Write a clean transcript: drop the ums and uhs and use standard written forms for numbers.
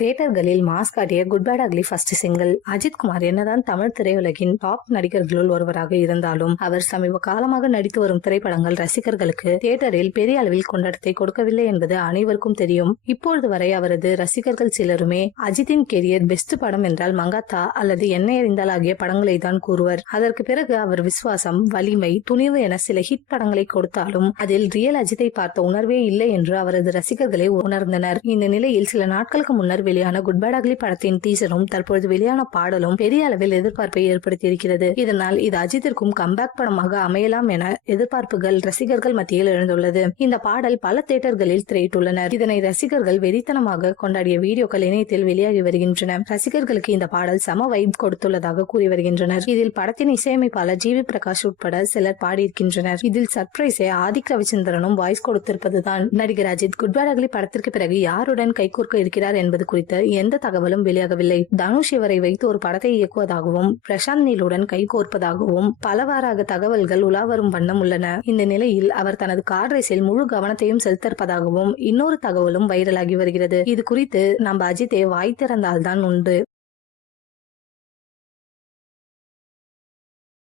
தியேட்டர்களில் mass காட்டிய good bad ugly first single. Ajith Kumar என்னதான் Tamil திரையுலகின் top நடிகர்களுள் ஒருவராக இருந்தாலும் அவர் சமீப காலமாக நடித்து வரும் திரைப்படங்கள் ரசிகர்களுக்கு தியேட்டரில் பெரிய அளவில் கொண்டாட்டத்தை கொடுக்கவில்லை என்பது அனைவருக்கும் தெரியும். இப்பொழுது வரை அவரது ரசிகர்கள் சிலருமே அஜித்தின் கெரியர் பெஸ்ட் படம் என்றால் மங்காத்தா அல்லது என்ன எறிந்தால் ஆகிய படங்களை தான் கூறுவர். அதற்கு பிறகு அவர் விஸ்வாசம், வலிமை, துணிவு என சில ஹிட் படங்களை கொடுத்தாலும் அதில் ரியல் அஜித்தை பார்த்த உணர்வே இல்லை என்று அவரது ரசிகர்களை உணர்ந்தனர். இந்த நிலையில் சில நாட்களுக்கு முன்னர் வெளியான குட் பேட் அக்லி படத்தின் டீசரும் தற்பொழுது வெளியான பாடலும் பெரிய அளவில் எதிர்பார்ப்பை ஏற்படுத்தியிருக்கிறது. இதனால் இது அஜித்திற்கும் கம்பேக் படமாக அமையலாம் என எதிர்பார்ப்புகள் ரசிகர்கள் மத்தியில் எழுந்துள்ளது. இந்த பாடல் பல தியேட்டர்களில் திரையிட்டுள்ளனர். இதனை ரசிகர்கள் வெறித்தனமாக கொண்டாடிய வீடியோக்கள் இணையத்தில் வெளியாகி வருகின்றன. ரசிகர்களுக்கு இந்த பாடல் சம வைப் கொடுத்துள்ளதாக கூறி வருகின்றனர். இதில் படத்தின் இசையமைப்பாளர் ஜி வி பிரகாஷ் உட்பட சிலர் பாடியிருக்கின்றனர். இதில் சர்ப்ரைஸை ஆதிக் ரவிச்சந்திரனும் வாய்ஸ் கொடுத்திருப்பதுதான். நடிகர் அஜித் குட் பேட் அக்லி படத்திற்கு பிறகு யாருடன் கைகோர்க்க இருக்கிறார் என்பது குறித்த எந்த தகவலும் வெளியாகவில்லை. தனுஷ் இவரை வைத்து ஒரு படத்தை இயக்குவதாகவும் பிரசாந்த் நீலுடன் கைகோர்ப்பதாகவும் பலவாறாக தகவல்கள் உலா வரும் வண்ணம் உள்ளன. இந்த நிலையில் அவர் தனது கார் ரேஸில் முழு கவனத்தையும் செலுத்திருப்பதாகவும் இன்னொரு தகவலும் வைரலாகி வருகிறது. இது குறித்து நம்ம அஜித்தை வாய் திறந்தால்தான் உண்டு.